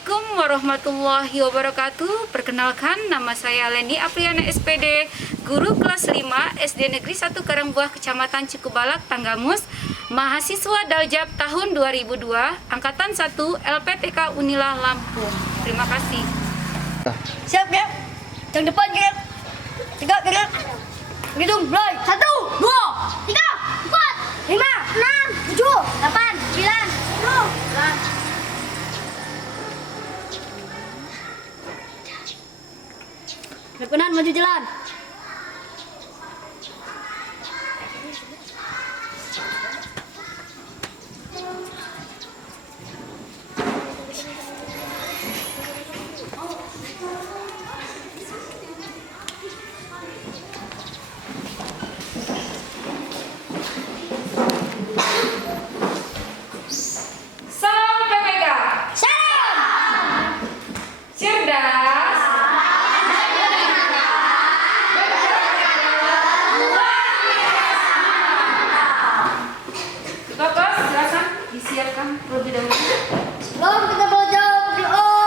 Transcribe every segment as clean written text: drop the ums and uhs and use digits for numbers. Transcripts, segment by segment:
Assalamualaikum warahmatullahi wabarakatuh. Perkenalkan, nama saya Leni Apriana SPD, guru kelas 5 SD Negeri 1 Karangbuah, Kecamatan Cikubalak, Tanggamus, mahasiswa Daljab tahun 2002, Angkatan 1 LPTK Unila Lampung. Terima kasih. Siap ya? Yang depan gerak. Tegak gerak. Hitung mulai. 1, 2, 3, 4, 5, 6, 7, 8, 9, 10. Kanan maju jalan. Salam PPK. Salam. Cerdas. Bapak, silakan disiapkan terlebih dahulu. Belum kita belajar online.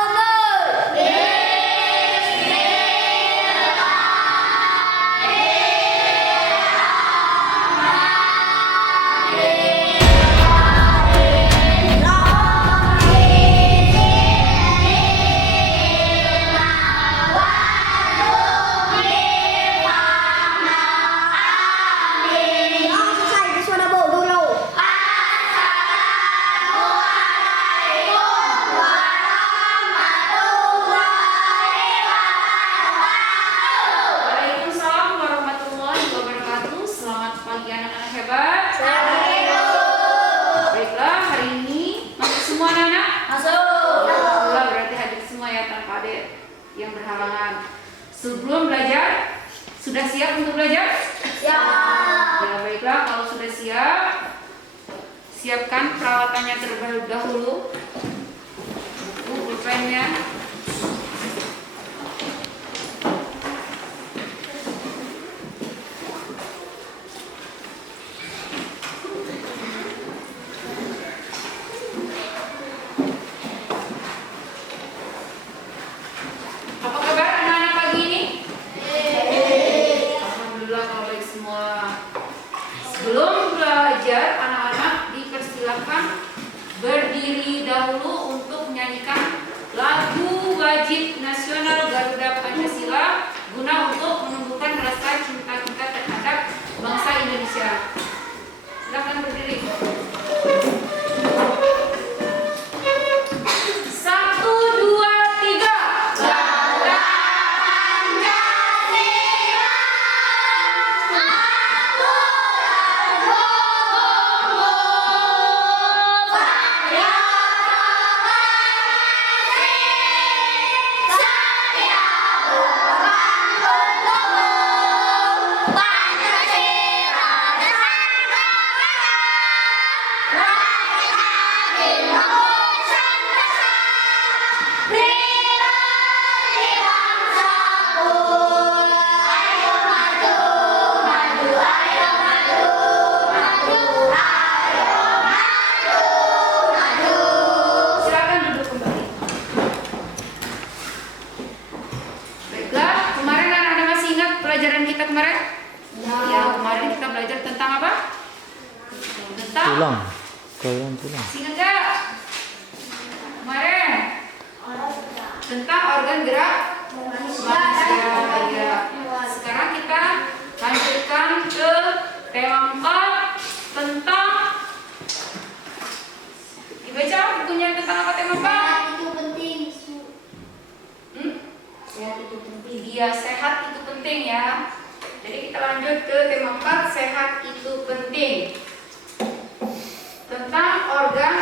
Waalaikumsalam warahmatullahi wabarakatuh. Selamat pagi anak-anak hebat. Baiklah, hari ini masuk semua anak-anak? Alhamdulillah, berarti hadir semua ya tanpa ada yang berhalangan. Sebelum belajar, sudah siap untuk belajar? Ya, baiklah, kalau sudah siap, siapkan peralatannya terlebih dahulu. Buku, pulpennya. Apa kabar anak-anak pagi ini? Alhamdulillah kalau baik semua. Sebelum belajar, anak-anak dipersilakan berdiri dahulu untuk menyanyikan lagu wajib nasional Garuda Pancasila guna untuk menumbuhkan rasa cinta kita terhadap bangsa Indonesia. Silakan berdiri. 1, 2, 3. Silakan duduk kembali. Baiklah, kemarin anak-anak masih ingat pelajaran kita kemarin? Ya, kemarin kita belajar tentang apa? Tentang tulang. masih ingat gak? Kemarin tentang organ gerak manusia. Ya. Sekarang kita lanjutkan ke tema 4 tentang, dibaca bukunya tentang apa tema 4? Itu penting. Sehat itu penting. Iya, sehat itu penting ya. Jadi kita lanjut ke tema 4, sehat itu penting. Tentang organ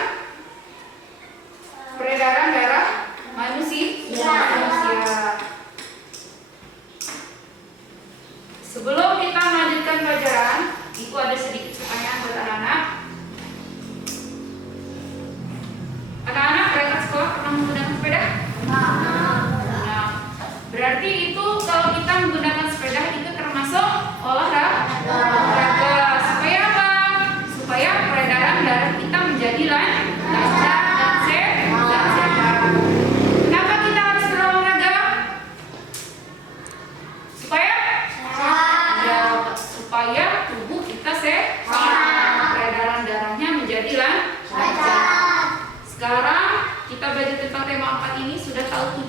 peredaran darah manusia. Sebelum kita melanjutkan pelajaran, itu ada sedikit pertanyaan buat anak-anak. Anak-anak berangkat sekolah pernah menggunakan sepeda? Nah, berarti itu kalau kita menggunakan sepeda itu termasuk olahraga. Supaya apa? Supaya peredaran darah kita menjadi lancar dan sehat.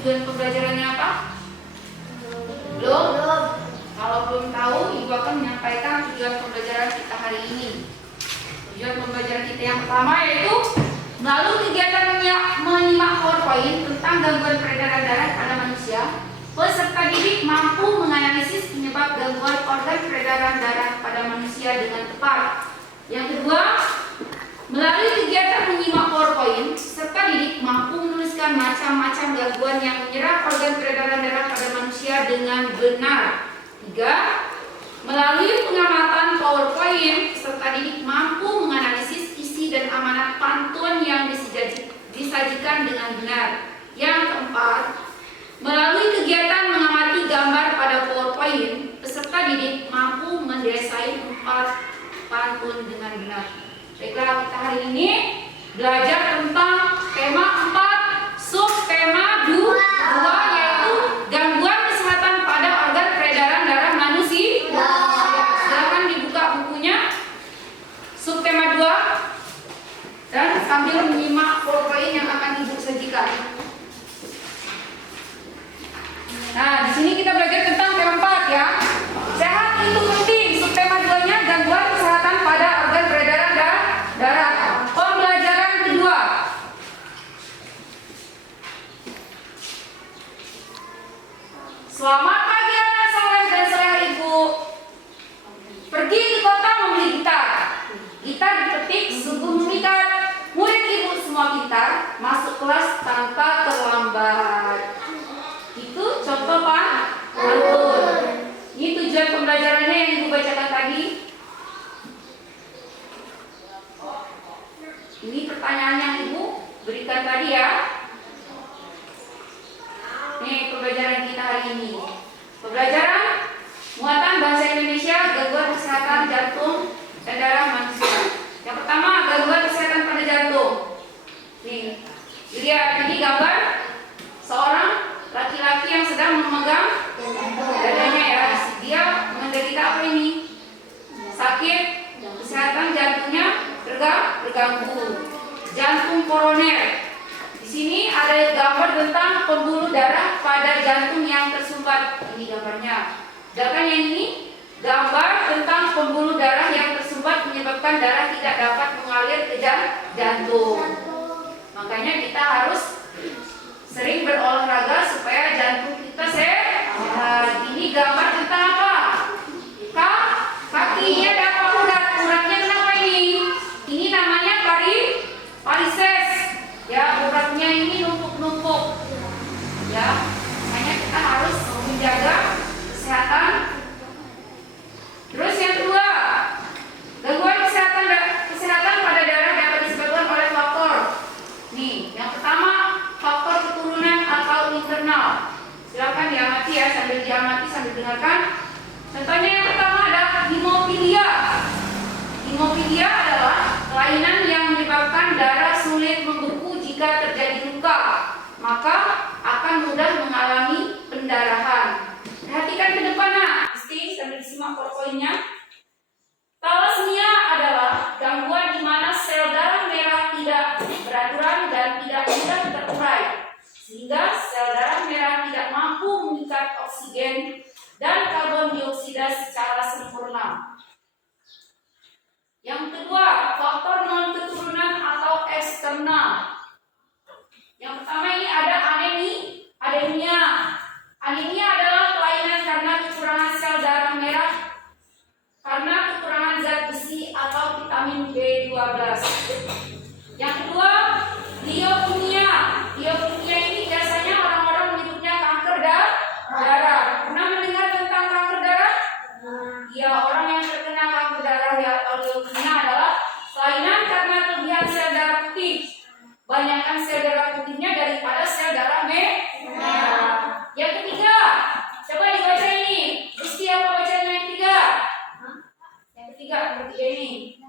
tujuan pembelajarannya apa? Belum? Kalau belum tahu, Ibu akan menyampaikan tujuan pembelajaran kita hari ini. Tujuan pembelajaran kita yang pertama yaitu melalui kegiatan menyimak PowerPoint tentang gangguan peredaran darah pada manusia, peserta didik mampu menganalisis penyebab gangguan organ peredaran darah pada manusia dengan tepat. Yang kedua, melalui kegiatan menyimak PowerPoint, peserta didik mampu menuliskan macam-macam gangguan yang menyerang organ peredaran darah pada manusia dengan benar. 3. Melalui pengamatan PowerPoint, peserta didik mampu menganalisis isi dan amanat pantun yang disajikan dengan benar. Yang keempat, melalui kegiatan mengamati gambar pada PowerPoint, peserta didik mampu mendesain 4 pantun dengan benar. Baiklah, kita hari ini belajar tentang tema 4, subtema 2, yaitu gangguan kesehatan pada organ peredaran darah manusia. Silakan dibuka bukunya, subtema 2, dan sambil menyimak PowerPoint yang akan Ibu sajikan. Nah, di sini kita belajar tentang tema 4 ya. Sehat itu penting. Subtema 2-nya gangguan kesehatan pada organ peredaran darah. Pembelajaran kedua. Selamat pagi anak soleh dan soleh Ibu. Pergi ke kota membeli gitar. Gitar dipetik sungguh memikat. Murid Ibu semua pintar, masuk kelas tanpa terlambat. Itu contoh pantun. Ini tujuan pembelajarannya yang Ibu bacakan tadi. Ini pertanyaan yang Ibu berikan tadi ya. Nih pembelajaran kita hari ini. Pembelajaran muatan bahasa Indonesia gangguan kesehatan jantung dan darah manusia. Yang pertama, gangguan kesehatan pada jantung. Nih, lihat ini gambar seorang laki-laki yang sedang memegang dadanya ya. Dia menderita apa ini? Sakit kesehatan jantungnya terganggu. Jantung koroner. Di sini ada gambar tentang pembuluh darah pada jantung yang tersumbat. Ini gambarnya. Sedangkan yang ini gambar tentang pembuluh darah yang tersumbat menyebabkan darah tidak dapat mengalir ke jantung. Makanya kita harus sering berolahraga supaya jantung kita sehat. Ini gambar tentang apa? Kakinya dapat uratnya kenapa ini? Ini namanya varises. Ya, uratnya ini numpuk-numpuk. Ya, makanya kita harus menjaga kesehatan. Terus yang kedua, gangguan kesehatan pada darah dapat disebabkan oleh faktor. Nih, yang pertama faktor keturunan atau internal. Silakan diamati ya, sambil diamati sambil dengarkan. Contohnya yang pertama ada hemofilia. Hemofilia adalah kelainan yang menyebabkan darah sulit membeku jika terjadi luka, maka akan mudah mengalami pendarahan. Perhatikan ke depan nak, mesti sambil disimak PowerPoint-nya. Thalassemia adalah gangguan di mana sel darah merah tidak beraturan dan tidak mudah terurai, sehingga sel darah merah tidak mampu mengikat oksigen dan karbon dioksida secara sempurna. Yang kedua, faktor non-keturunan atau eksternal. Yang pertama ini ada anemia. Anemia adalah kelainan karena kekurangan sel darah merah karena kekurangan zat besi atau vitamin B12. Yang kedua, leukemia. Leukemia ini biasanya orang-orang menyebutnya kanker darah. Pernah mendengar tentang kanker darah? Ya, orang yang terkena kanker darah ya atau leukemia adalah kelainan karena kelebihan sel darah putih. Banyakkan sel darah putihnya daripada sel darah merah. Yang ketiga, coba dibaca ini. Mesti apa bacanya yang ketiga? Yang ketiga ini.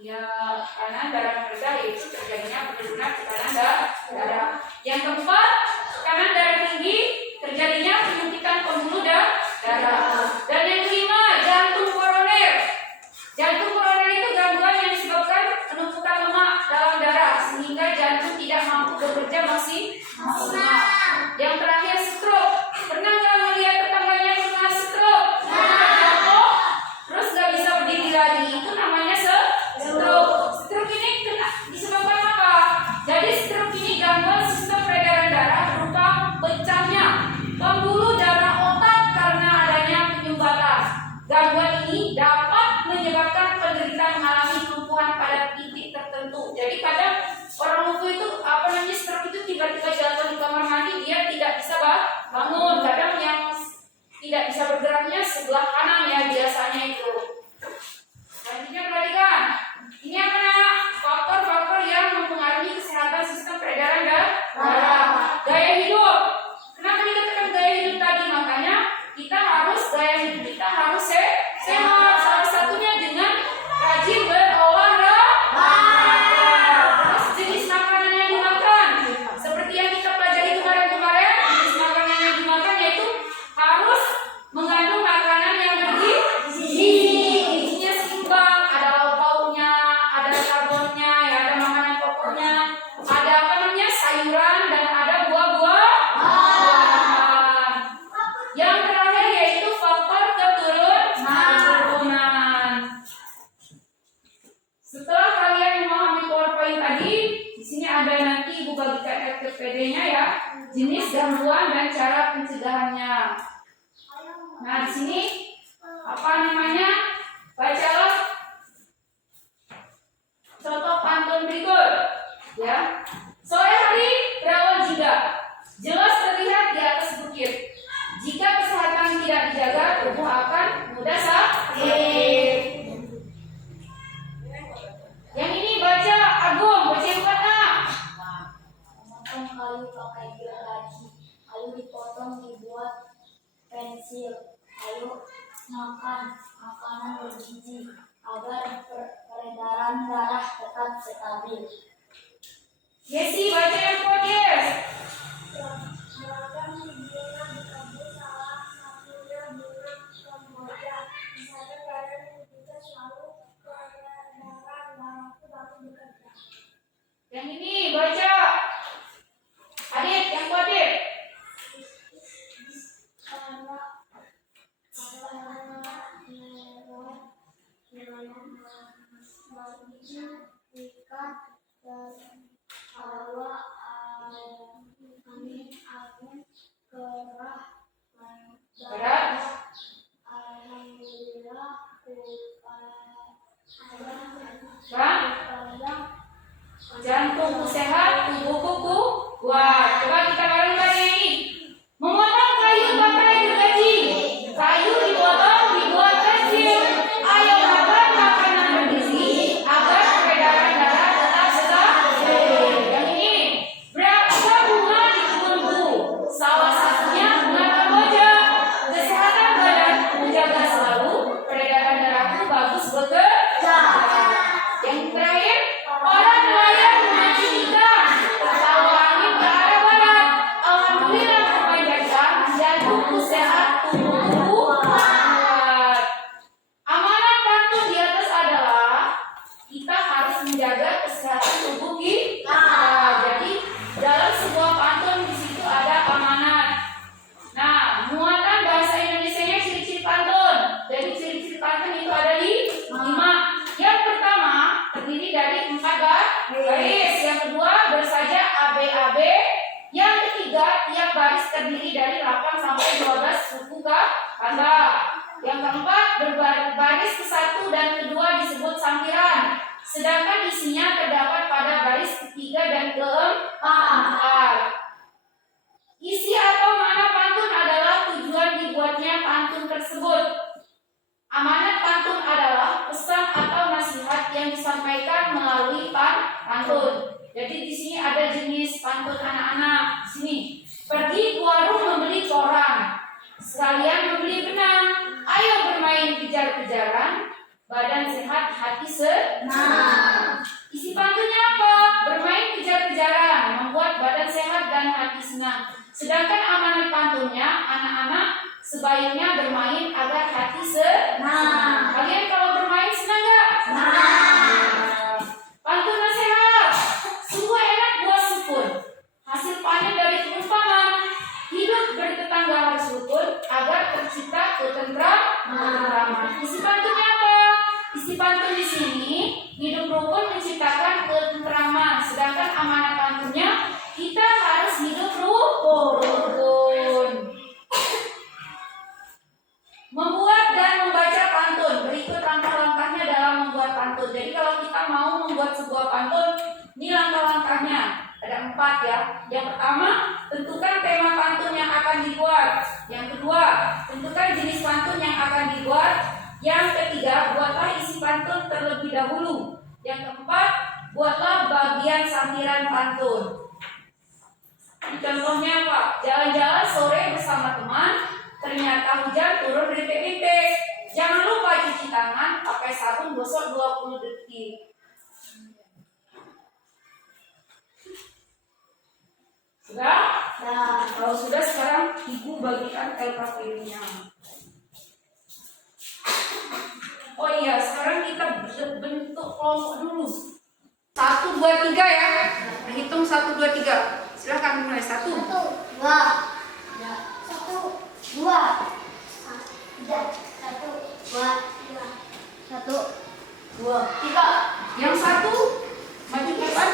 Ya, karena darah rendah yaitu terjadinya penurunan tekanan darah. Yang keempat, tekanan darah tinggi terjadinya penyempitan pembuluh darah. Dan yang kelima, jantung koroner. Jantung koroner belajar maksimal. Yang terakhir stroke. Pernah nggak melihat tetangganya kena stroke? Jatuh, terus nggak bisa berdiri lagi. Itu namanya stroke. Stroke ini disebabkan apa? Jadi stroke ini gangguan sistem peredaran darah berupa pecahnya pembuluh darah otak karena adanya penyumbatan. Gangguan ini dapat menyebabkan penderita mengalami kelumpuhan pada titik tertentu. Jadi kadang orang lumpuh itu stroke itu tiba-tiba jatuh di kamar mandi, dia tidak bisa bangun. Kadang yang tidak bisa bergeraknya sebelah kanan ya biasanya itu. Selanjutnya perhatikan, ini adalah faktor-faktor yang mempengaruhi kesehatan sistem peredaran darah. Gaya hidup. Kenapa dikatakan gaya hidup tadi? Makanya gaya hidup kita harus sehat. Salah satunya dengan rajin berolahraga. Terus jenis makanan yang dimakan, seperti yang kita pelajari kemarin-kemarin, jenis makanan yang dimakan yaitu harus mengandung makanan yang bergizi, gizinya seimbang, ada lauk pauknya, ada karbonnya, ya, ada makanan pokoknya, ada sayuran dan ada buah-buahan. Yang terakhir yaitu faktor keturunan. Setelah kalian memahami PowerPoint tadi, di sini ada nanti Ibu bagikan FTPD-nya ya, jenis gangguan dan cara pencegahannya. Nah, di sini apa namanya? Bacalah contoh pantun berikut, ya. Sore hari berawal jingga, jelas terlihat di atas bukit. Jika kesehatan tidak dijaga, tubuh akan mudah sakit. Yang ini baca Agung, baca yang mana? Memotong kayu pakai gergaji, kayu dipotong dibuat pensil. Ayo makan makanan bergizi agar peredaran darah tetap stabil. Yesi, baca yang podcast. Beragam bunga dikebun, salah satunya bunga kemboja. Misalnya kalian juga selalu peredaran darahku baru bekerja. Yang ini baca Adit, yang podcast. Jantungku sehat, tubuhku kuat. Coba kita bareng-bareng ini. Memotong kayu pakai gergaji. Kayu dipotong dibuat pensil. Ayo makan makanan bergizi agar peredaran darah tetap stabil. Yang ini, berapa bunga di kebunku? Salah satunya bunga kemboja. Kesehatan badan menjaga selalu, peredaran darahku bagus bekerja. Yang terakhir, orang nelayan memancing ikan. Tertawa angin ke arah barat. Alhamdulillah kebanyakan jantungku sehat, tubuhku kuat. Amanat pantun di atas adalah kita harus menjaga kesehatan tubuh kita. Jadi dalam sebuah pantun di situ ada amanat. Nah, muatan bahasa Indonesianya ciri-ciri pantun. Jadi ciri-ciri pantun itu ada di 5. Yang pertama terdiri dari 4 baris. Yang kedua bersaja ABAB. Yang ketiga tiap baris terdiri dari 8 sampai 12 suku kata. Yang keempat berbaris ke-1 dan kedua disebut sampiran. Sedangkan isinya terdapat pada baris ketiga dan keempat. Isi atau makna pantun adalah tujuan dibuatnya pantun tersebut. Amanat pantun adalah pesan atau nasihat yang disampaikan melalui pantun. Jadi di sini ada jenis pantun anak-anak. Sini, pergi ke warung membeli koran, sekalian membeli benang. Ayo bermain kejar-kejaran, badan sehat, hati senang. Isi pantunnya apa? Bermain kejar-kejaran, membuat badan sehat dan hati senang. Sedangkan amanat pantunnya, anak-anak sebaiknya bermain agar hati senang. Kalian kalau bermain senang nggak? Senang. Pantun nasihat. Sungguh enak buah sukun. langkahnya. Ada 4 ya. Yang pertama, tentukan tema pantun yang akan dibuat. Yang kedua, tentukan jenis pantun yang akan dibuat. Yang ketiga, buatlah isi pantun terlebih dahulu. Yang keempat, buatlah bagian sampiran pantun. Contohnya Pak, jalan-jalan sore bersama teman, ternyata hujan turun rintik-rintik. Jangan lupa cuci tangan, pakai sabun gosok 20 detik. Sudah? Nah, kalau sudah sekarang Ibu bagikan LKP-nya. Oh iya, sekarang kita bentuk kelompok dulu. 1, 2, 3 ya. Hitung 1, 2, 3. Silahkan mulai. 1, 1, 2, 1, 2, 3, 1, 2, 3. Yang 1 maju ke depan.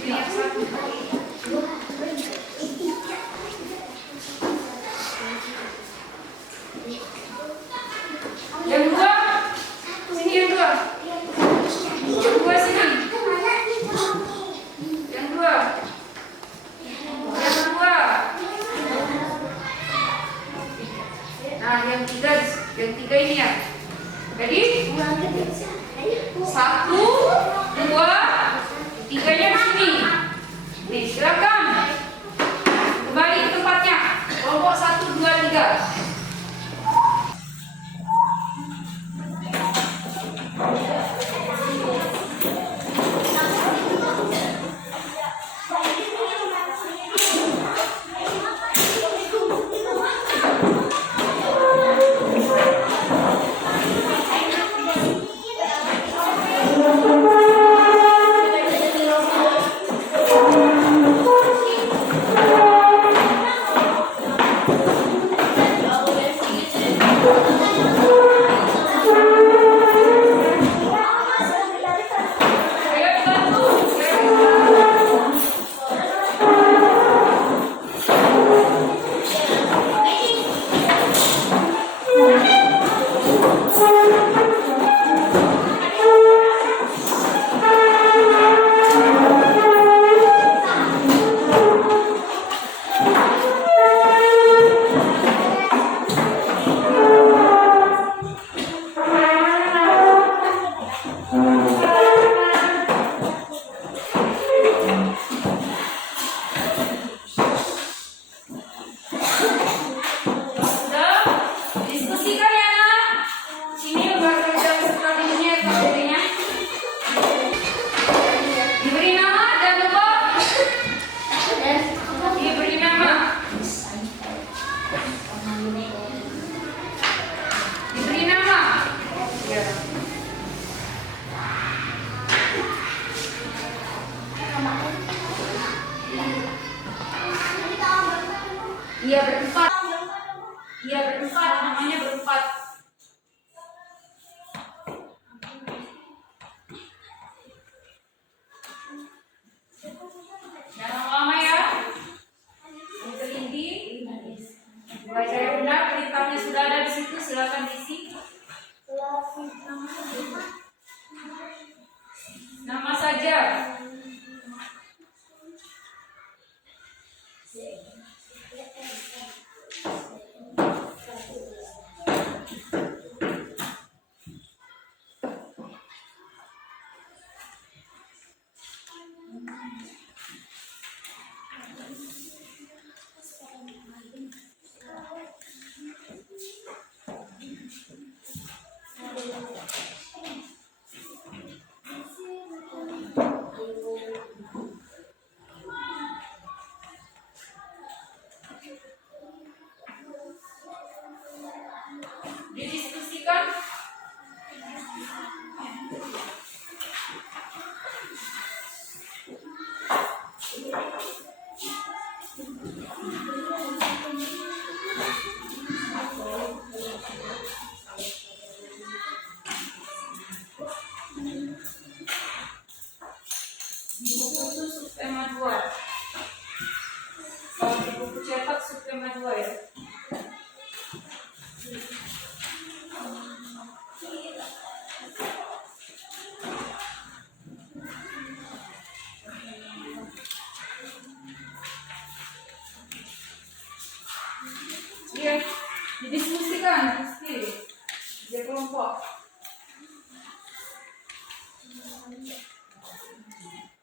Yang 1. Yang 2. Sini yang 2. Yang 2 sini. Yang 2. Yang 2. Nah, yang 3 ini ya. Jadi 1, 2, 3-nya di sini. Nih, silakan kembali ke tempatnya. Kelompok 1, 2, 3. Iya berempat. Iya berempat, namanya berempat. Jangan lama ya. Berhenti. Baca yang benar, perintahnya sudah ada di situ, silakan diisi. Nama saja. Didiskusikan. Di buku itu subtema 2. Kalau di buku cetak subtema 2 ya.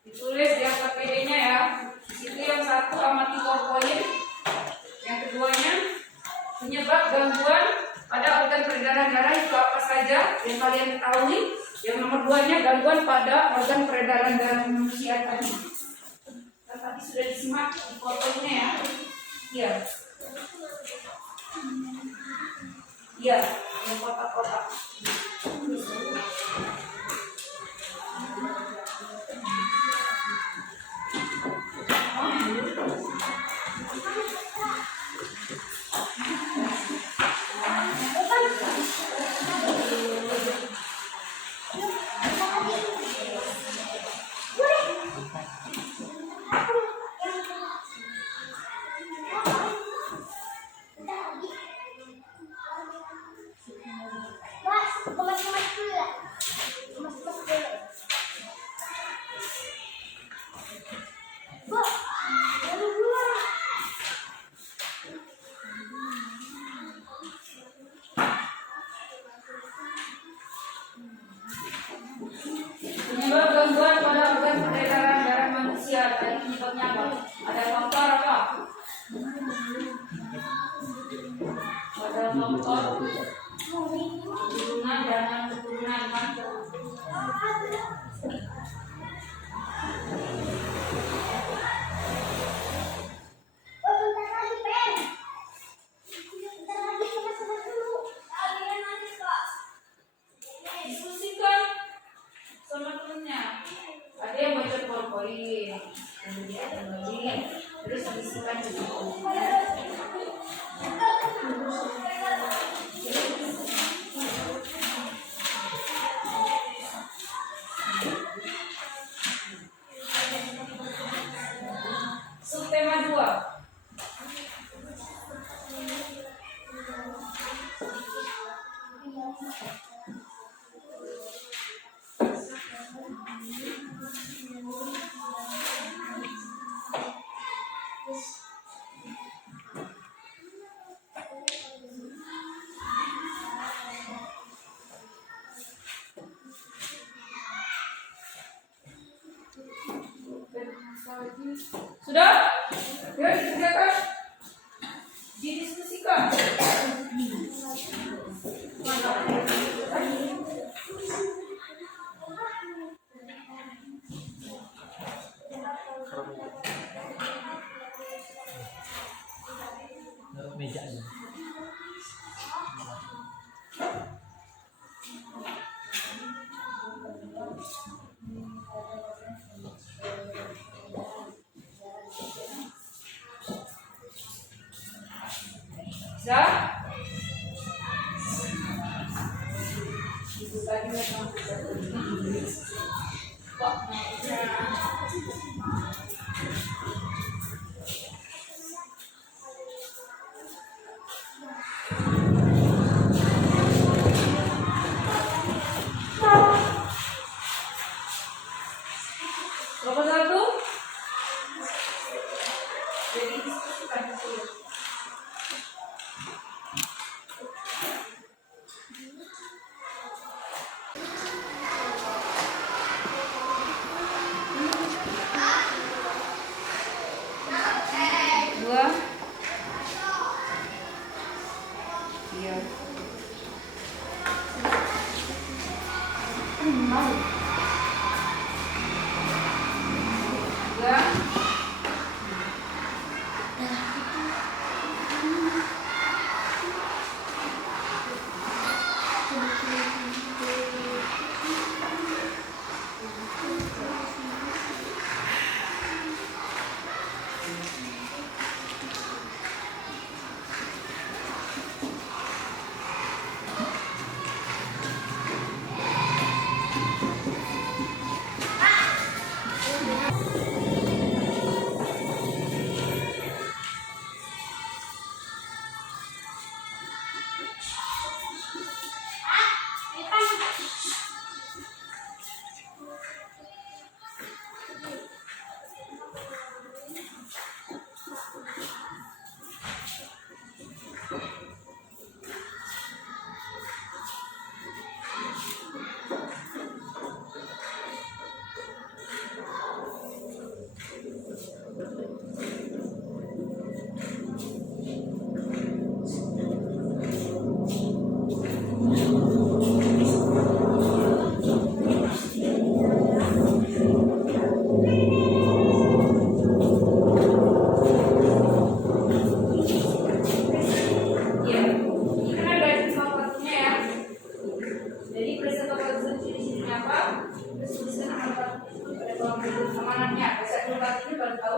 Ditulis di APD-nya ya. Itu yang satu amati poin. Yang keduanya penyebab gangguan pada organ peredaran darah itu apa saja yang kalian ketahui. Yang nomor 2-nya gangguan pada organ peredaran darah manusia tadi. Tadi sudah disimak di fotonya ya. Iya. Iya, yang kotak-kotak. Penyebab gangguan pada organ peredaran darah manusia tadi penyebabnya apa? Ada faktor apa? Ada faktor keturunan dan keturunan kan? Diskusikan sama temennya. Ada yang baca PowerPoint, kemudian lagi terus diskusikan juga. Subtema 2. Sudah? Ya, dikerjakan. Didiskusikan. Meja aja. Bisa? Itu tadi memang nomor 1. Jadi diskusikan dulu. Dua. Iya. Tiga.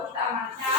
kita amannya.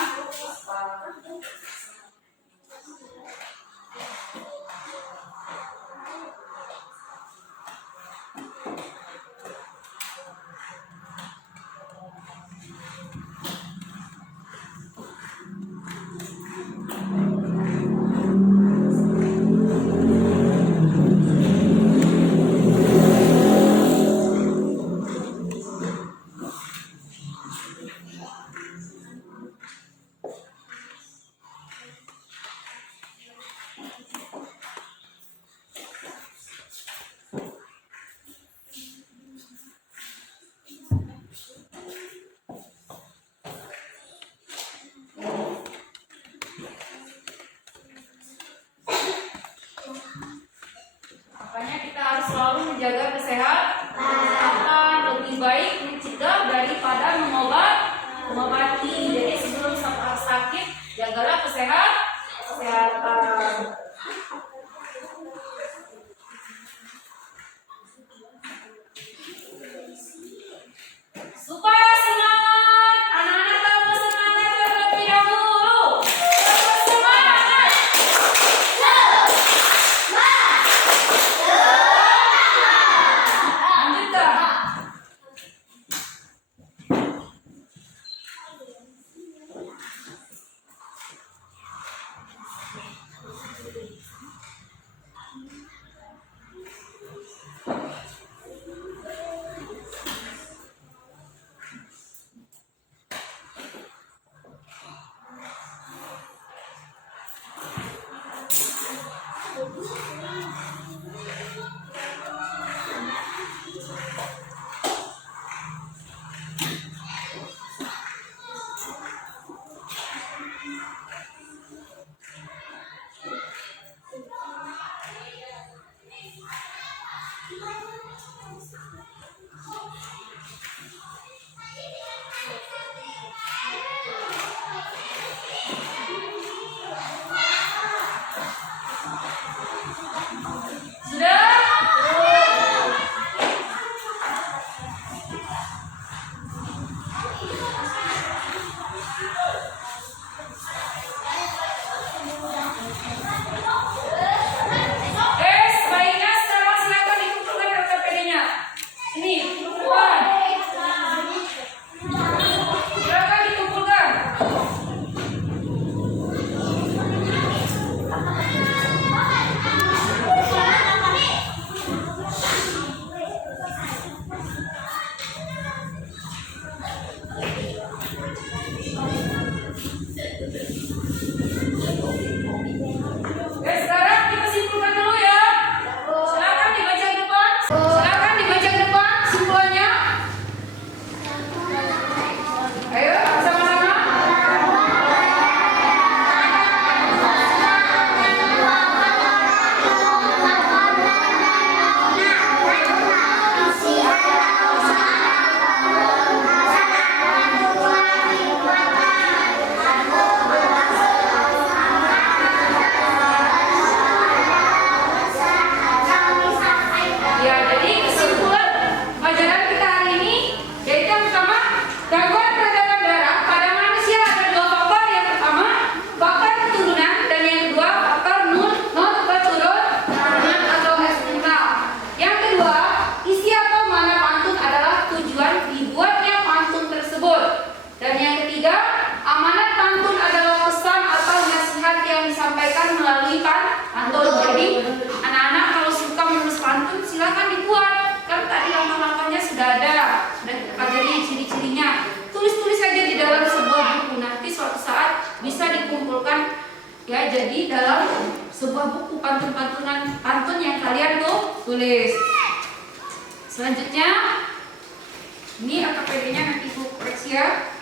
Makanya kita harus selalu menjaga kesehatan, lebih baik mencegah daripada mengobati. Jadi sebelum sakit, jagalah kesehatan. Supaya semangat, anak-anak kamu semangat terlebih dahulu. Semangat. Lanjutkan. Sebaiknya sekarang silakan dikumpulkan ortopedinya. Ini, kumpulkan. Silakan dikumpulkan. Sekarang kita simpulkan dulu ya. Silakan dibaca ke depan. Silakan dibaca ke depan simpulannya. Ayo sama-sama. Ya, jadi kesimpulan pelajaran kita hari ini yaitu yang pertama, gangguan peredaran darah pada manusia ada dua faktor. Yang pertama, faktor keturunan, dan yang kedua, faktor non keturunan atau eksternal. Yang kedua, isi atau mana pantun adalah tujuan dibuatnya pantun tersebut. Dan yang ketiga, amanat pantun adalah pesan atau nasihat yang disampaikan melalui pantun. Jadi anak-anak kalau suka menulis pantun silakan dibuat. Kan tadi langkah-langkahnya sudah ada, sudah dipelajari ciri-cirinya. Tulis-tulis saja di dalam sebuah buku. Nanti suatu saat bisa dikumpulkan ya jadi dalam sebuah buku pantun yang kalian tulis. Selanjutnya ini AKPD-nya nanti Ibu koreksi ya.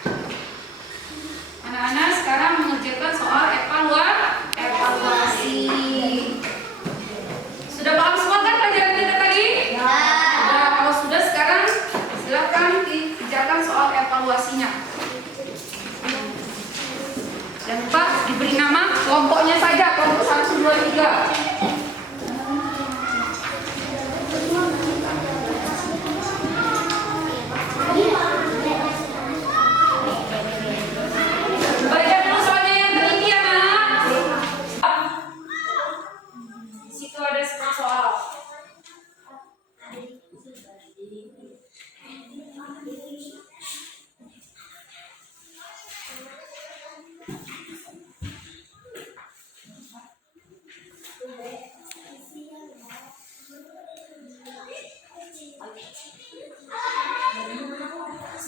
Anak-anak sekarang mengerjakan soal evaluasi. Sudah paham semua kan pelajaran kita tadi? Ya. Nah, kalau sudah sekarang silakan dikerjakan soal evaluasinya. Jangan lupa diberi nama kelompoknya saja, kelompok 1, 2, 3.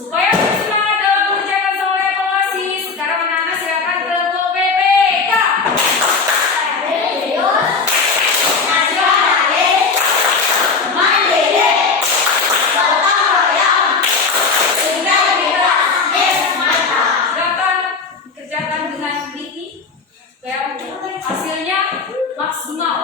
Supaya semangat dalam mengerjakan soal evaluasi, sekarang anak-anak silakan berbentuk PPK. Silakan kerjakan dengan teliti, supaya hasilnya maksimal.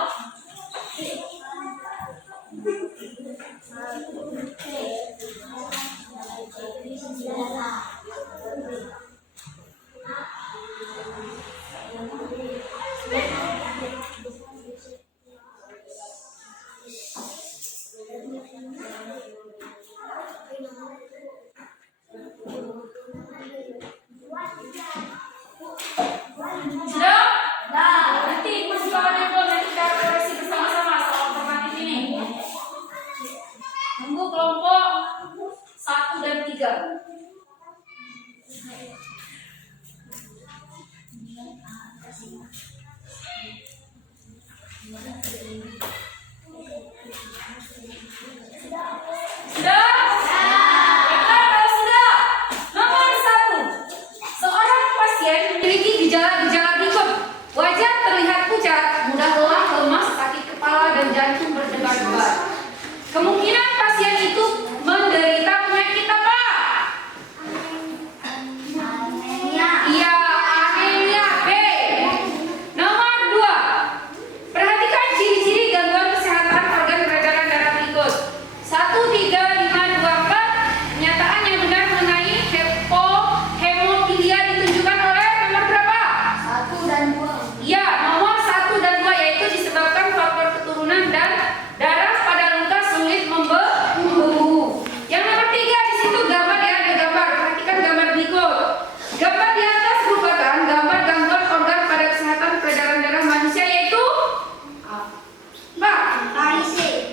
Sudah? Nanti persiapannya belum, nanti kita koreksi bersama-sama soal alternatif ini. Tunggu kelompok 1 dan 3. Sudah? Kalau sudah, nomor 1. Seorang pasien memiliki gejala-gejala berikut. Wajah terlihat pucat, mudah lelah, lemas, sakit kepala, dan jantung berdebar-debar. Kemungkinan pasien itu menderita penyakit apa? Iya, anemia. B. Nomor 2. Perhatikan ciri-ciri gangguan kesehatan organ peredaran darah berikut. 1, 3, 5, 2, 4. Pernyataan yang benar mengenai hemofilia ditunjukkan oleh nomor berapa? 1 dan 2. Iya, nomor 1 dan 2, yaitu disebabkan faktor keturunan dan darah pada luka sulit membeku. Yang nomor 3 di situ gambar ya, ada gambar. Perhatikan gambar berikut. Gambar di atas merupakan gambar gangguan organ pada kesehatan peredaran darah manusia, yaitu apa?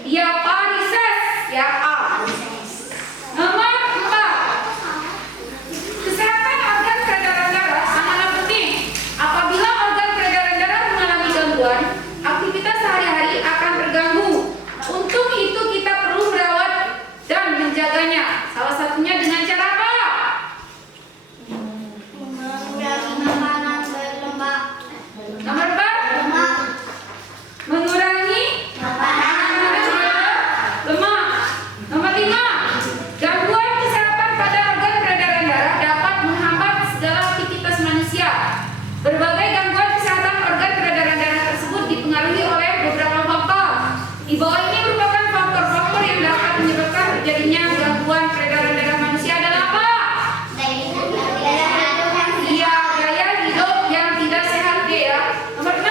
Iya, varises. Ya, A. Nomor 4. Kesehatan organ peredaran darah sangatlah penting. Apabila organ peredaran darah mengalami gangguan, aktivitas sehari-hari akan terganggu. Untuk itu kita perlu merawat dan menjaganya. Salah satunya dengan cara apa? Mengurangi makanan berlemak. Nomor 4. Mengurangi makanan berlemak. Nomor 5. Gangguan kesehatan pada organ peredaran darah dapat menghambat segala aktivitas manusia. Berbagai gangguan kesehatan organ peredaran darah tersebut dipengaruhi oleh beberapa faktor. Di bawah ini merupakan faktor-faktor yang dapat menyebabkan terjadinya gangguan peredaran darah manusia adalah apa? Iya, gaya hidup yang tidak sehat. D ya. Nomor 6.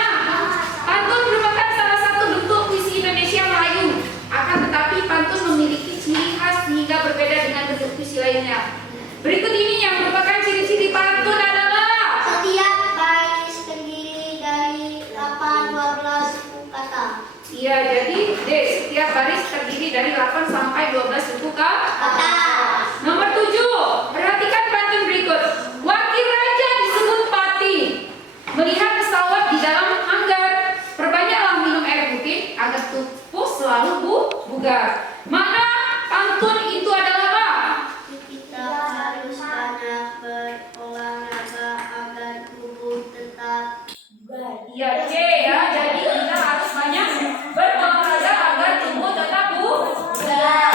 Pantun merupakan salah satu bentuk puisi Indonesia Melayu. Akan tetapi pantun memiliki ciri khas sehingga berbeda dengan bentuk puisi lainnya. Berikut ini yang merupakan ciri-ciri pantun adalah Setiap baris terdiri dari 8-12 suku kata. iya, jadi D. Setiap baris terdiri dari 8 sampai 12 suku kata. Nomor 7. Perhatikan pantun berikut. Wakil raja disebut pati. Melihat pesawat di dalam hanggar, perbanyaklah minum air putih agar tubuh selalu bugar. Mana pantun itu adalah apa? Kita harus banyak berolahraga agar tubuh tetap bugar. Iya, C ya. Jadi kita harus banyak berolahraga agar tubuh tetap bugar.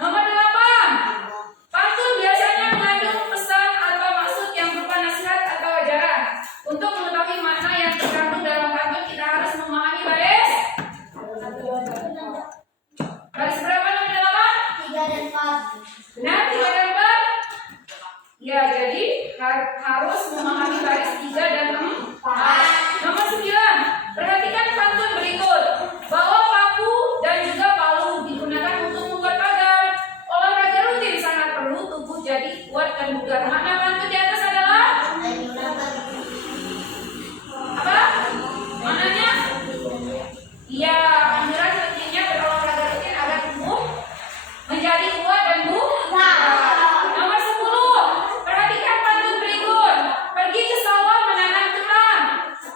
Nomor 8. Pantun biasanya mengandung pesan atau maksud yang berupa nasihat atau ajaran. Untuk mengetahui makna yang terkandung dalam pantun, kita harus memahami baris. Baris berapa nomor 8? 3 dan 4. Benar, 3 dan 4? Ya, jadi harus memahami baris 3 dan 4. Nomor 9. Perhatikan pantun berikut. Bawa paku dan juga palu digunakan untuk membuat pagar. Olahraga rutin sangat perlu, tubuh jadi kuat dan bugar. Makna pantun di atas adalah apa? Maknanya? Iya, anjuran pentingnya berolahraga rutin agar tubuh menjadi kuat dan bugar. Nomor 10. Perhatikan pantun berikut. Pergi ke sawah menanam kerang.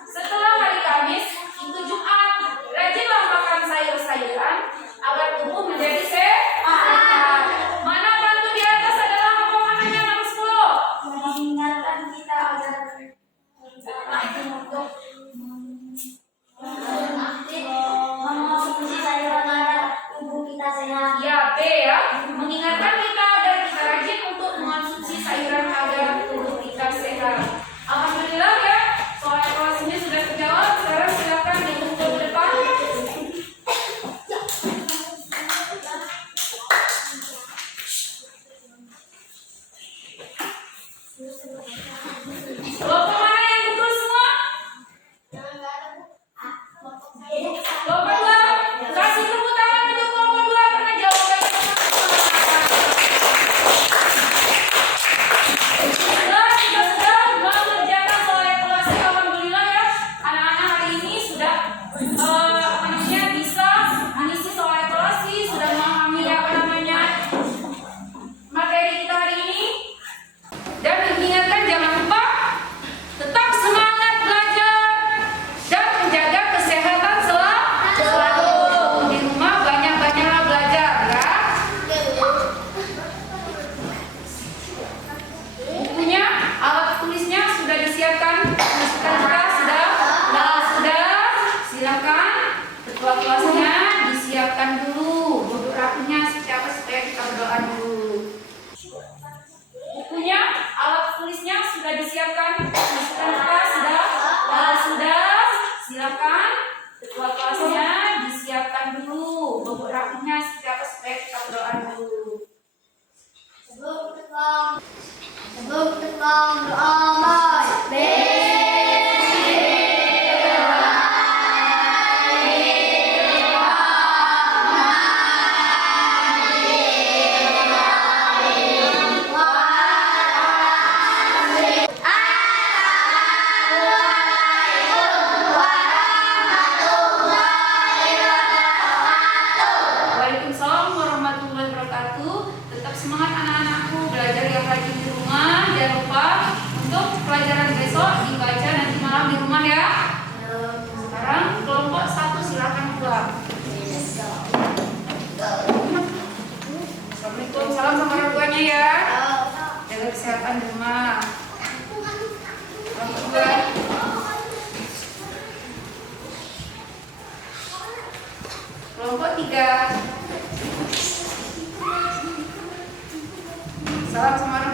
Setelah hari Kamis, itu Jumat. Rajinlah makan sayur-sayuran agar tubuh menjadi sehat. Mana pantun di atas adalah apa Waalaikumsalam warahmatullahi wabarakatuh. Tetap semangat anak-anakku, belajar yang rajin di rumah. Jangan lupa untuk pelajaran besok dibaca nanti malam di rumah ya. Sekarang kelompok 1 silakan pulang. Assalamualaikum, salam sama orang tuanya ya. Jaga kesehatan di rumah. Kelompok 2. Kelompok 3. Salam sama orang